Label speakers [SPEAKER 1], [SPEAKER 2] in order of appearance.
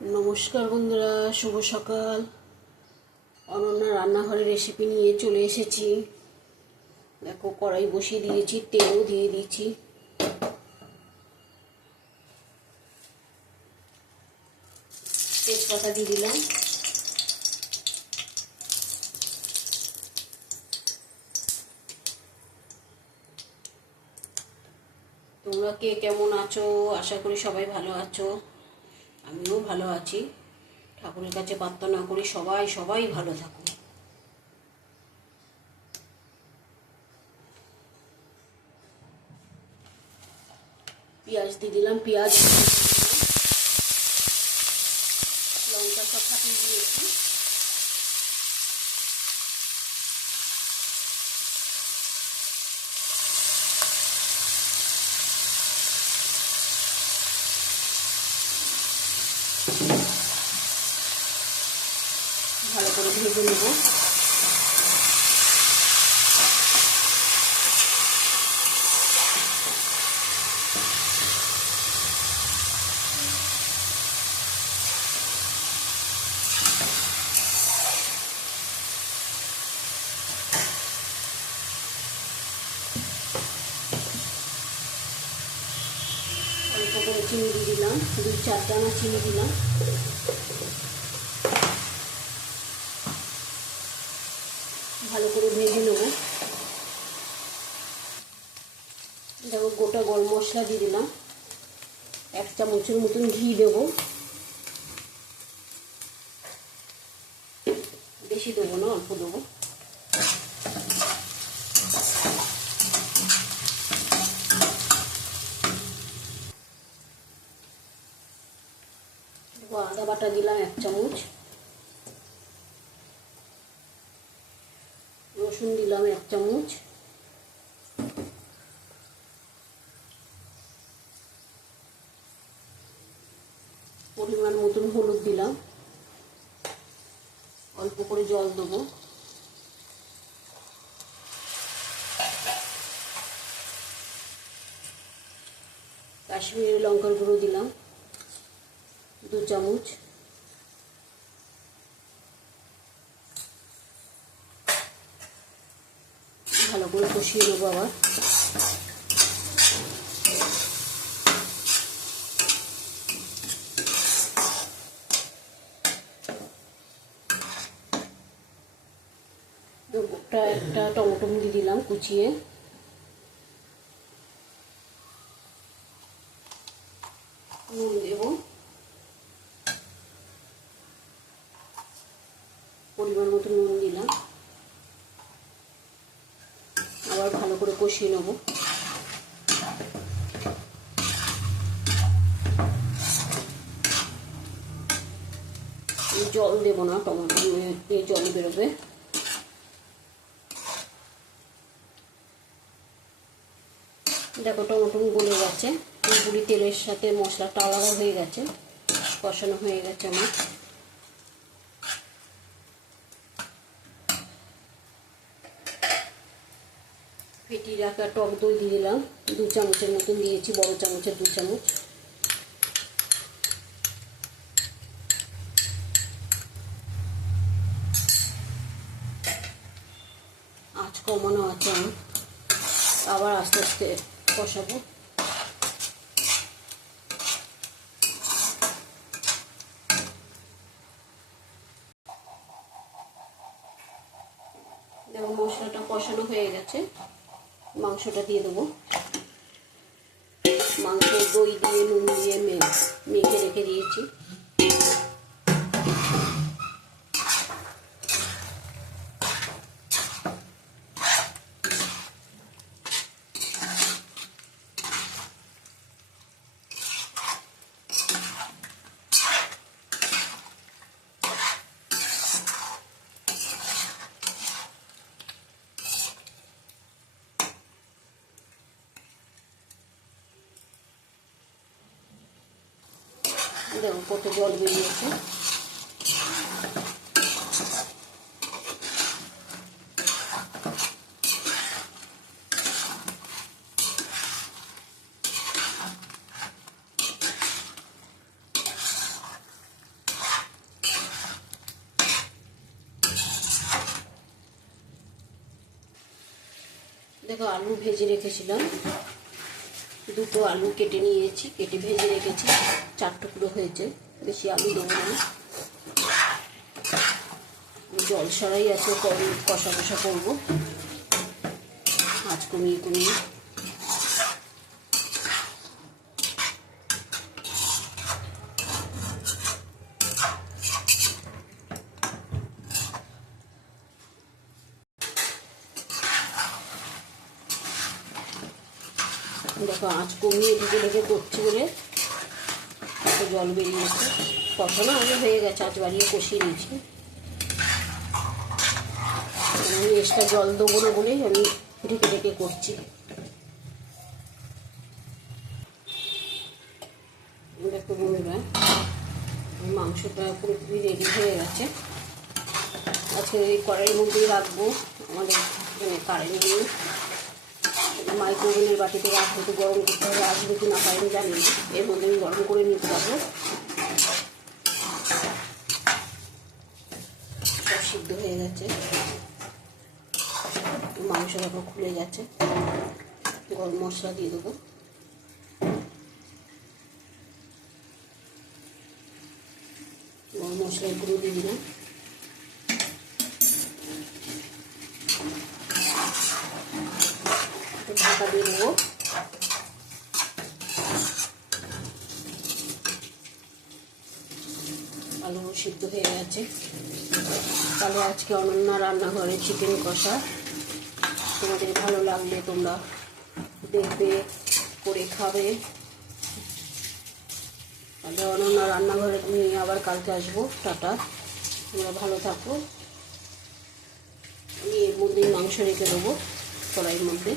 [SPEAKER 1] নমস্কার বন্ধুরা, শুভ সকাল। অনন্যা রান্নাঘরের রেসিপি নিয়ে চলে এসেছি। দেখো, কড়াই বসিয়ে দিয়েছি, তেলও দিয়ে দিয়েছি। তেজপাতা দিয়ে দিলাম। তোমরা কে কেমন আছো? আশা করি সবাই ভালো আছো। আমিও ভালো আছি। ঠাকুরের কাছে প্রার্থনা করি সবাই সবাই ভালো থাকুন পেঁয়াজ দিয়ে দিলাম, পেঁয়াজ লঙ্কা সব ফাটিয়ে দিয়েছি। ভালো করে ভেজে নেব অল্প করে চিনি দিয়ে দিলাম, দু চার দানা চিনি দিলাম। ভালো করে ভেজে নেব। দেখো, গোটা গরম মশলা দিয়ে দিলাম। এক চামচের মতন ঘি দেবো। বেশি দেবো না, অল্প দেবো। আদা বাটা দিলাম এক চামচ। রসুন দিলাম এক চামচ। পরিমাণ মতন হলুদ দিলাম। অল্প করে জল দেবো। কাশ্মীরি লঙ্কার গুঁড়ো দিলাম। দু চামচ। ভালো করে কষিয়ে নেব আবার। গোটা একটা টমেটো দিয়ে দিলাম কুচিয়ে। নুন দেব। পরিমাণ মতো নুন দিলাম। আবার ভালো করে কষিয়ে নেব। জল দেবো না, টমেটো জল বেরোবে। দেখো টমেটো গলে গেছে। পুরি তেলের সাথে মশলাটা আলাদা হয়ে গেছে, কষানো হয়ে গেছে আমার। ফেটিয়ে রাখা টক দই দিয়ে দিলাম। দু চামচের মতন দিয়েছি, বড় চামচের দু চামচ। আঁচ কমানো আছে আমার আবার আস্তে আস্তে কষাবো। মশলাটা কষানো হয়ে গেছে। মাংসটা দিয়ে দেবো। মাংস দই দিয়ে নুন দিয়ে মেখে রেখে দিয়েছি। দেখুন কত জল বেরিয়েছে। দেখো আলু ভেজে রেখেছিলাম। দুটো আলু কেটে নিয়েছি, কেটে ভেজে রেখেছি। চার টুকরো হয়েছে, বেশি আলু দেবো না। জল সরাই আছে কষা কষা করব। মাছ কমিয়ে কমিয়ে। দেখো, আঁচ কমিয়ে ঢেকে ঢেকে করছি বলে এত জল বেরিয়েছে কষানো আগে হয়ে গেছে, আঁচ বাড়িয়ে কষিয়ে নিয়েছি। আমি এক্সট্রা জল দেবো না বলেই আমি ঢেকে ঢেকে করছি। দেখো বন্ধুরা মাংসটা পুরোপুরি রেডি হয়ে গেছে। আজকে এই কড়াইয়ের মধ্যেই রাখব আমাদের এখানে কারেন্ট নেই মাইক্রোওভেনের বাটিতে রাখব তো গরম করতে হবে আসবে কি না পারেন জানি। এর মধ্যে আমি গরম করে নিতে পারব সব সিদ্ধ হয়ে গেছে। মাংস দেখো খুলে গেছে। গরম মশলা দিয়ে দেবো। গরম মশলা গুঁড়ো দিয়ে দিলাম একটু ঢাকা দিয়ে দেবো আলু সিদ্ধ হয়ে গেছে। তাহলে আজকে অনন্যা রান্নাঘরে চিকেন কষা। তোমাদের ভালো লাগলে তোমরা দেখবে, করে খাবে। তাহলে অনন্যা রান্নাঘরে নিয়ে আবার কালকে আসব। টাটা। তোমরা ভালো থাকো। আমি এর মধ্যেই মাংস রেখে দেবো কড়াইয়ের মধ্যে।